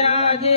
આજે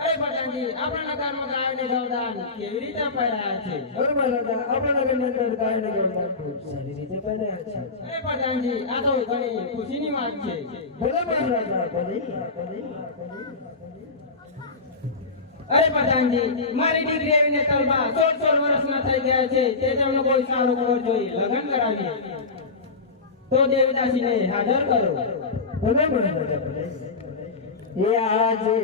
અરે પઠાણજી આપણા કેવી રીતે છે? અરે મહારાજા આપણા નગરની અંદર ગાયને ગૌદાન બહુ સારી રીતે પાઈ છે. અરે પઠાણજી આ તો ઘણી ખુશીની વાત છે. ભલે મહારાજા ભલે ભલે અરે પઠાણજી મારી દીકરી આવીને તલબા સોળ સોળ વર્ષના થઈ ગયા છે. તે તેમનો કોઈ સારો ખબર જોઈ લગ્ન કરાવી તો દેવદાસીને હાજર કરો. ભલે ભલે એ આજે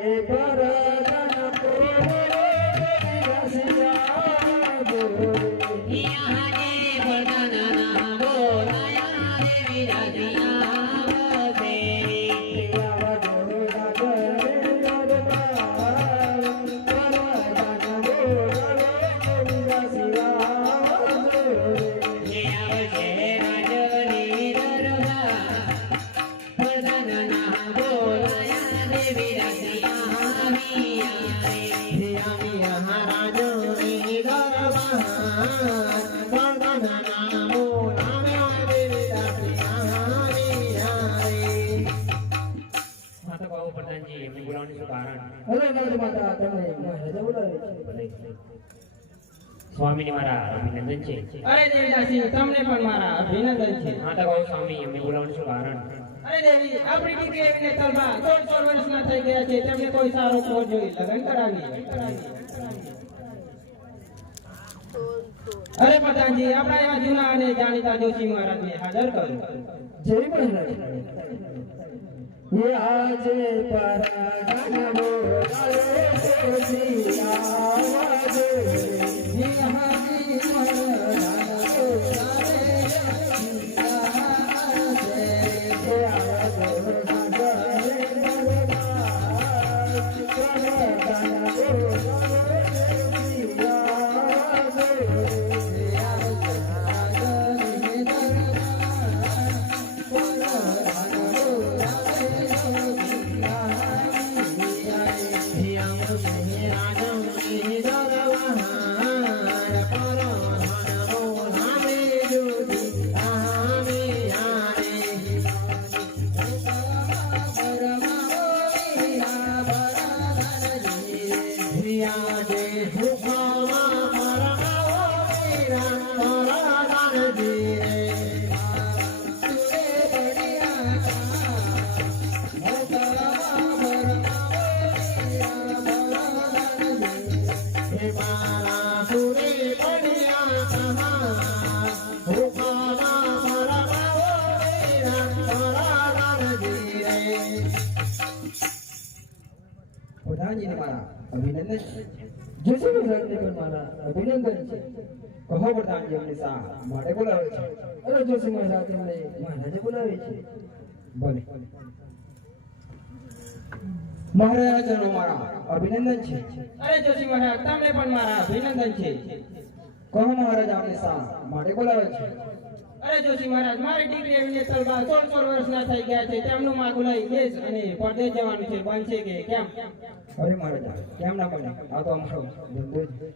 સ્વામીને મારા અભિનંદન છે અરે દેવદાસી તમને પણ મારા અભિનંદન છે માતા બાબુ સ્વામી એમને બોલાવવાનું શું કારણ અરે દેવી આપણી દીકરી આવીને તલબા સોળ સોળ વર્ષના થઈ ગયા છે તેમને કોઈ સારો ખબર જોઈ લગ્ન કરાવીએ અરે પ્રધાનજી આપણા એવા જૂના અને જાણીતા જોશી મહારાજને હાજર કરો જય મહારાજ ये आज परागन बोलावे तुझी કહો પ્રધાનજી અમને શા માટે બોલાવે છે. અરે જોશી મહારાજ તેમને મહારાજે બોલાવે છે. ભલે મહારાજનો મારા અભિનંદન છે. અરે જોશી મહારાજ તમને પણ મારા અભિનંદન છે. કહો મહારાજ આપણે શા માટે બોલાવે છે. અરે જોશી મહારાજ મારી ડિગ્રી આવીને તલબા સોળ સોળ વર્ષના થઈ ગયા છે? તેમનું માગું લઈ દેશ અને પરદેશ જવાનું છે. બનશે કે કેમ? અરે મહારાજ કેમ ના બને? આ તો અમારો ધંધો છે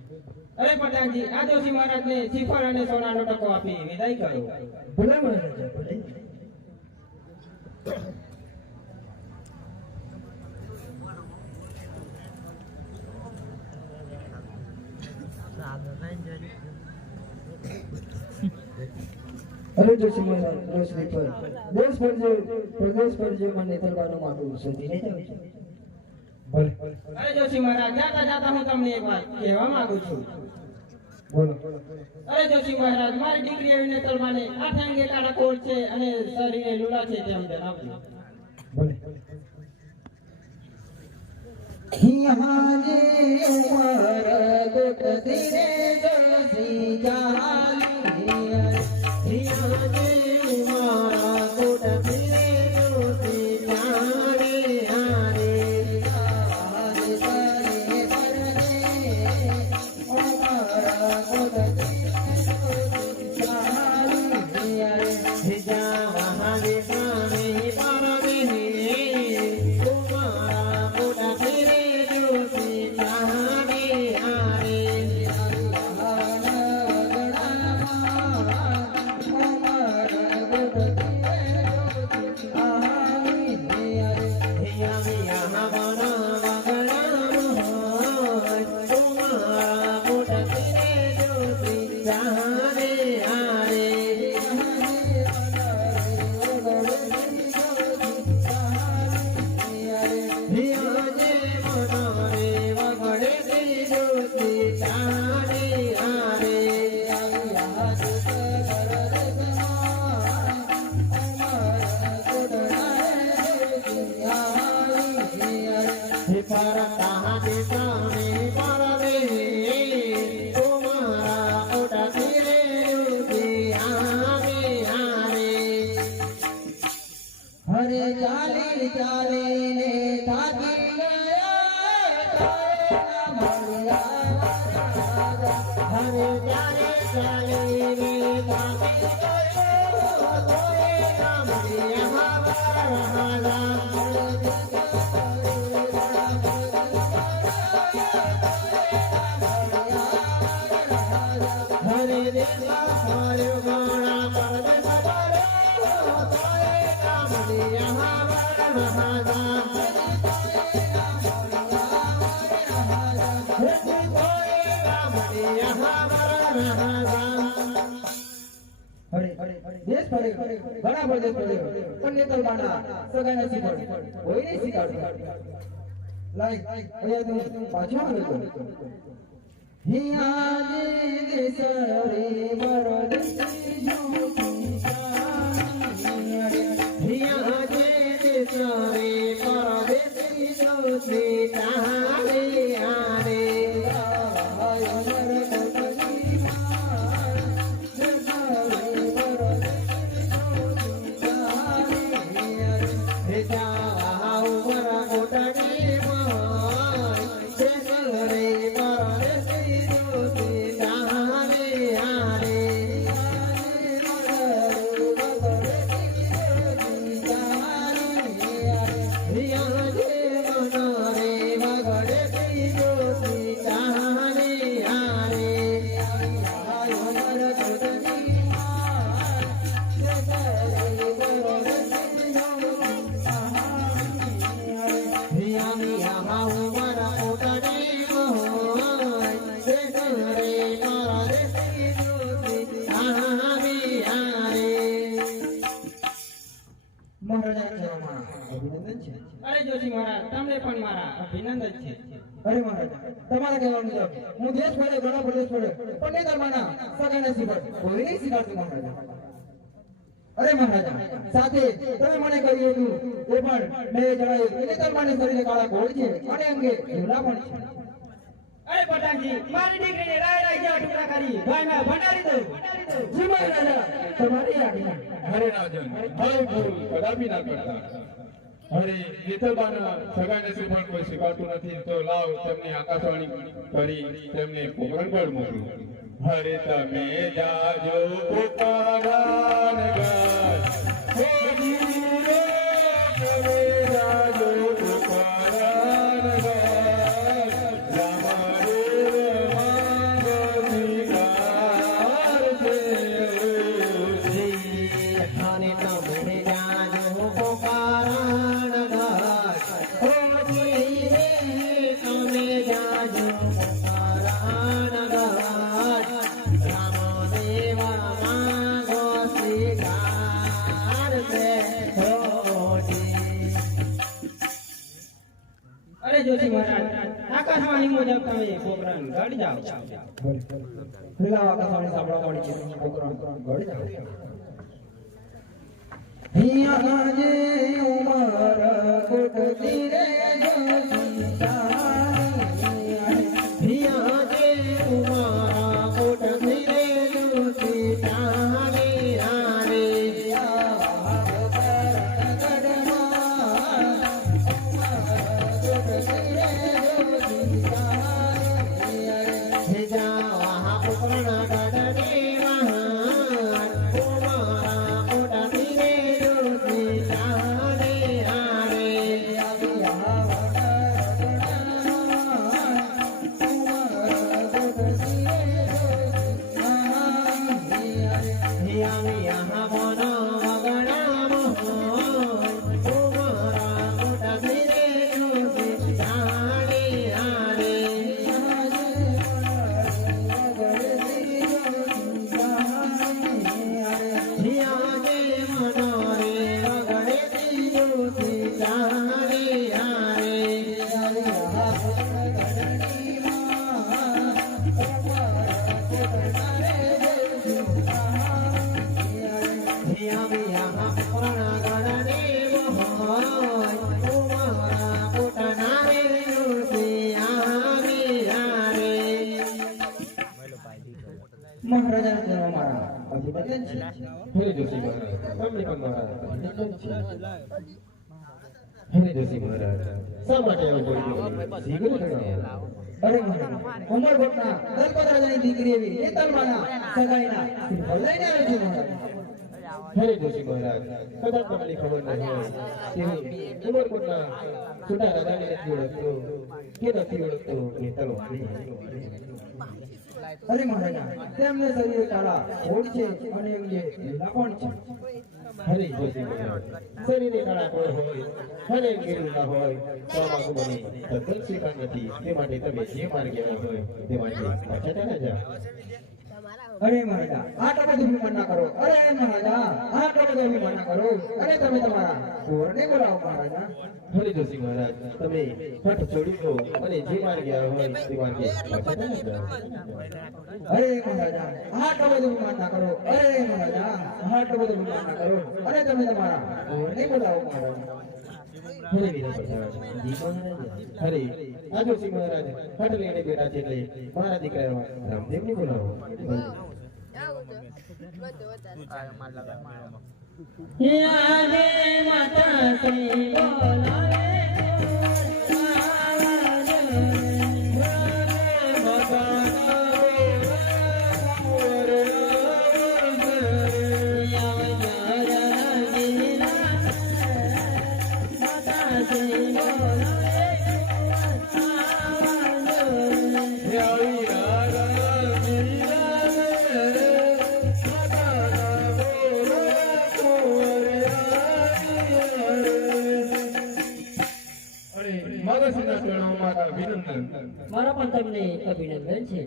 અરે પ્રધાનજી આ જોશી મહારાજને શિખર અને સોનાનો ટકો આપી વિદાય કરો. ભલે મહારાજ ભલે. અરે જોશી મહારાજ રોશની પર દેશ પર જે પ્રદેશ પર જે મને તરવાનું માગું શોધીને જાઉં છું ભલે અરે જોશી મહારાજ જાતા જાતા હું તમને એક વાત કહેવા માંગુ છું બોલો અરે જોશી મહારાજ મારી દીકરી એવી નેતરમાને આઠ અંગે કાળા કોટ છે અને શરીરે લીલા છે તેમ જણાવજો ભલે यहाँ जे उमर गुट सिरे जोशी जाली ઘણા પ્રદેશ ફરે પણ નેતર બાના નથી શીખવાડ કોઈ નહીં શીખવાડતું લાઈક, અહીંયા તું પાછો આવ્યો તો. હિયા જે દેસરે મરદસી જોતી હિયા જે દેસરે પરદેસી જો તારે તમને પણ મારા અભિનંદન છે. અરે મહારાજ. તમારે કહેવા મુજબ હું દેશ ફરે ઘણો પ્રદેશ ફરે પણ નહીં બાના સગાને શીખવાડ કોઈ નહીં શીખવાડતું મહારાજા. અરે મહારાજા સાથે તમે મને કહ્યું હતું એ પણ મેં જણાવ્યું કે બાને શરીરે કાળા ઘોળ છે અને અંગે લીલા પણ છે. અરે પટાજી મારી દીકરીને રાય રાય જ્યાં ટુકડા કરી ભાઈ મેં ભંડારી દઉં. જી રાજા તમારી આજ્ઞા. અરે રાજન ભાઈ ગુરુ કદાપી ના કરતા. અરે ગીતબાના સગા નસીબ પણ કોઈ સ્વીકારતું નથી. તો લાવ તેમની આકાશવાણી કરી તેમને પોકરણ પર મોકલું હરે તમે જાજો પોકારાન ગળી જાવ ઉમર કોટતી રે હિયા કે નથી અને હરે જોશી મહારાજ હોય ગીરુના હોય તો માટે તમે જે માર્ગે હોય તે માટે અરે મહારાજા આટલો બધું અભિમાન ના કરો. અરે મહારાજા આટલો બધો અભિમાન ના કરો. અરે તમે તમારા કુંવરને બોલાવો મહારાજા. ભલે જોશી મહારાજ તમે હઠ છોડી દો અને જે માર્ગે આવ્યા હોય તે માર્ગે અરે મહારાજા આટલો બધો અભિમાન ના કરો. અરે મહારાજા આટલો બધો અભિમાન ના કરો. અરે તમે તમારા કુંવરને બોલાવો મહારાજા. હરે મહારાજ. હઠ લઈને બેઠા છે એટલે મારા દીકરા રામદેવ રામદેવને બોલાવો. અરે મારા પણ તમને અભિનંદન છે.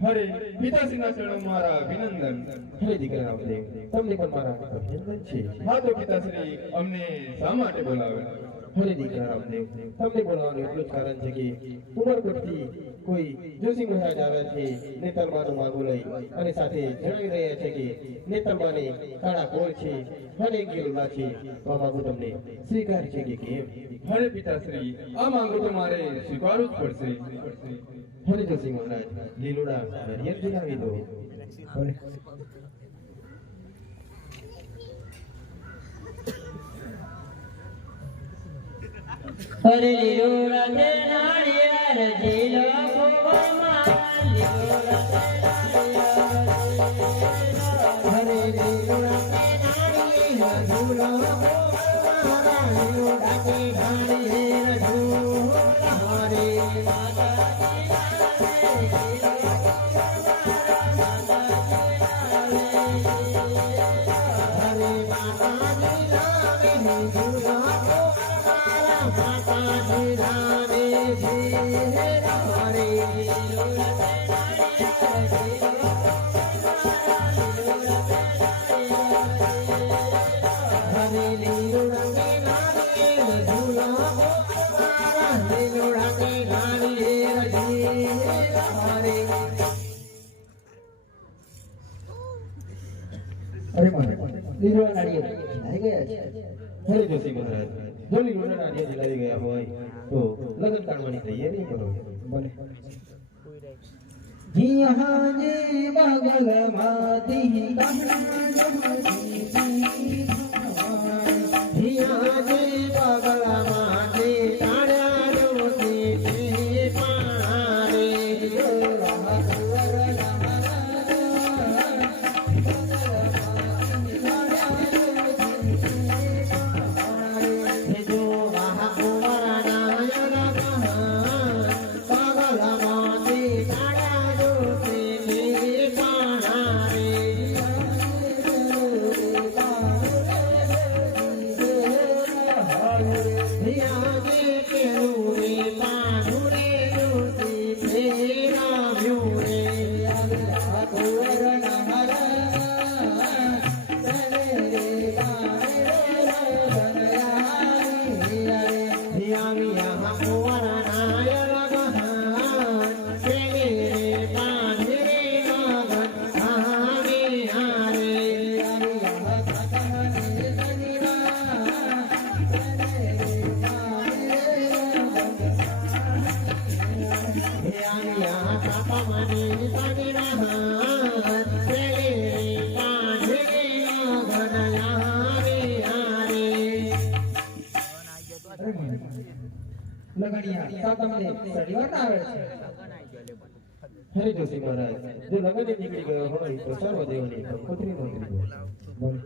હરે પિતાશ્રીના ચરણોમાં મારા અભિનંદન. હરે દીકરા તમને પણ મારા અભિનંદન છે. હા તો પિતાશ્રી, અમને શા માટે બોલાવે? હરે દીકરા તમને બોલાવવાનું એટલું જ કારણ છે કે ઉમરકોટથી કોઈ જોશી મહારાજ આવ્યા છે નેતરમાનું માગું લઈ અને સાથે જણાવી રહ્યા છે કે નેતરમાને કાળા કોળ છે અને ગીરલા છે. તો આ માગું તમને સ્વીકાર છે કે કેમ હરે પિતાશ્રી આ માગું તો મારે સ્વીકારવું જ પડશે. હરે જોશી મહારાજ લીલોડા નરિયલ જણાવી દો. લીલો અરે લીલો નાળિયેર નીકળી ગયો હોય તો સર્વ દેવની કંકોત્રી નોંધવી બોલ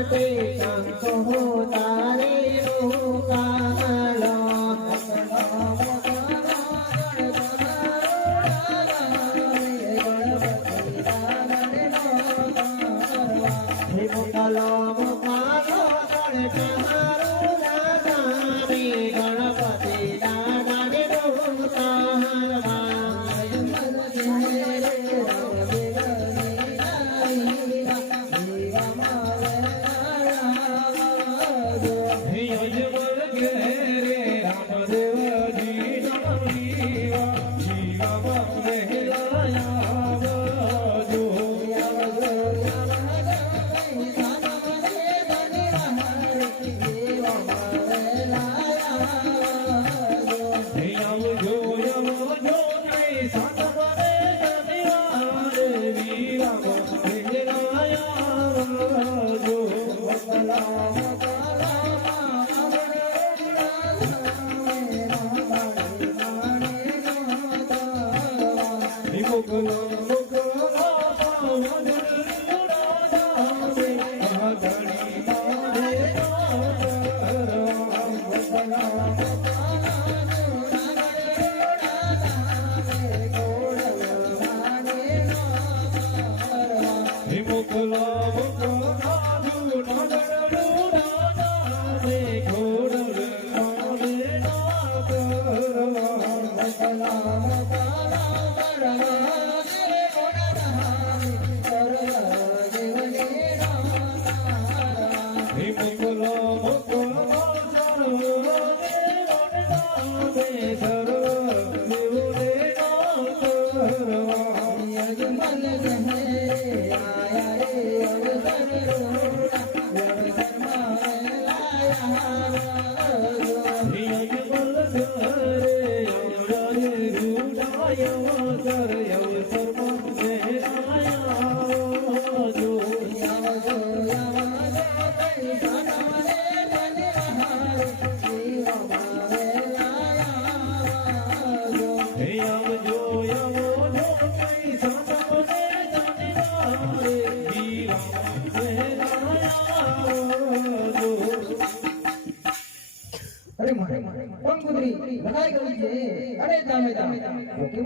કંકુ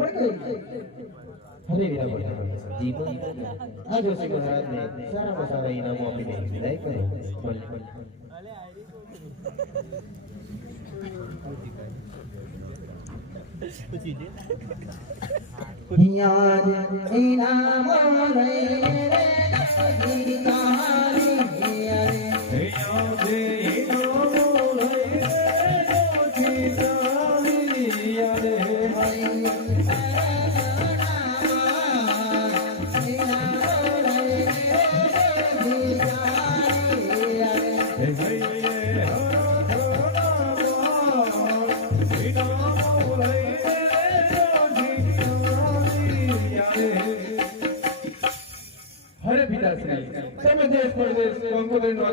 રે